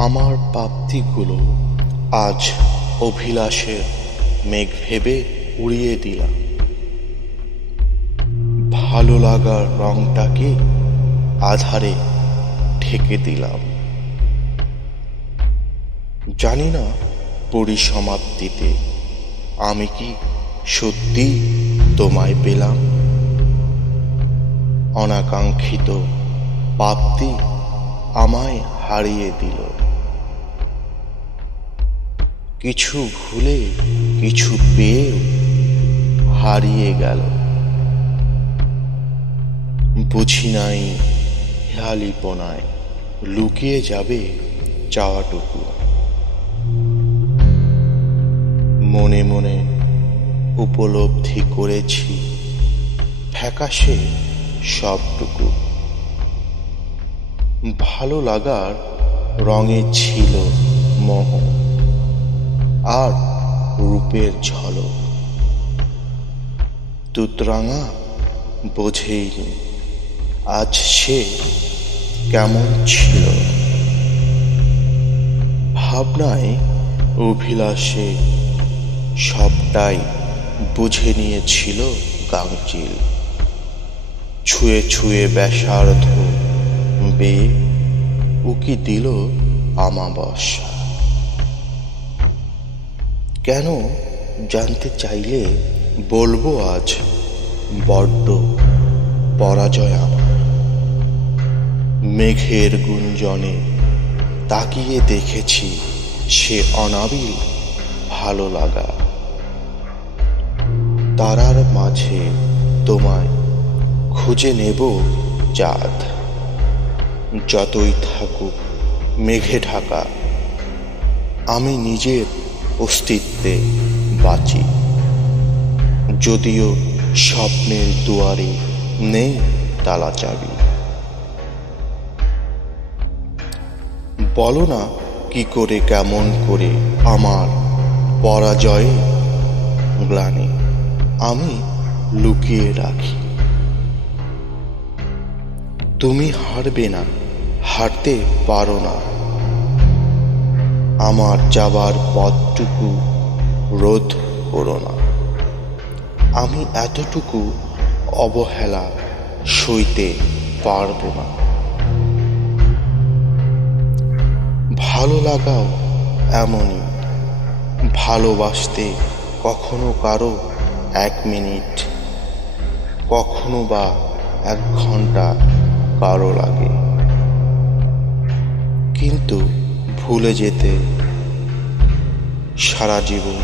আমার প্রাপ্তিগুলো আজ অভিলাষের মেঘ ভেবে উড়িয়ে দিলাম। ভালো লাগার রংটাকে আধারে ঢেকে দিলাম। জানি না পরিসমাপ্তিতে আমি কি সত্যি তোমায় পেলাম। অনাকাঙ্ক্ষিত প্রাপ্তি আমায় হারিয়ে দিল। কিছু ভুলে কিছু পেয়ে হারিয়ে গেল। বুঝি নাই হেয়ালিপনায় লুকিয়ে যাবে চাওয়াটুকু। মনে মনে উপলব্ধি করেছি ফ্যাকাশে সবটুকু। ভালো লাগার রঙে ছিল মোহ আর রূপের ঝলক। তুতরাঙা বোঝেইনি আজ সে কেমন ছিল। ভাবনায় অভিলাষে সবটাই বুঝে নিয়েছিল গাংচিল। ছুঁয়ে ছুঁয়ে ব্যাসার্ধ বেয়ে উকি দিল আমাবস্যা। কেন জানতে চাইলে বলবো আজ বড্ড পরাজয় আমার। মেঘের গুঞ্জনে তাকিয়ে দেখেছি সে অনাবিল ভালো লাগা। তারার মাঝে তোমায় খুঁজে নেব চাঁদ। যতই থাকুক মেঘে ঢাকা, আমি নিজের অস্তিত্বে বাঁচি। যদিও স্বপ্নের দুয়ারে নেই তালা চাবি। বলো না কি করে কেমন করে আমার পরাজয়ে গ্লানি আমি লুকিয়ে রাখি। তুমি হারবে না, হারতে পারো না। আমার যাবার পথটুকু রোধ করো না। আমি এতটুকু অবহেলা সইতে পারবো না। ভালো লাগাও এমনই, ভালোবাসতে কখনো কারো 1 মিনিট, কখনো বা 1 ঘন্টা কারো লাগে। কিন্তু ভুলে যেতে সারা জীবন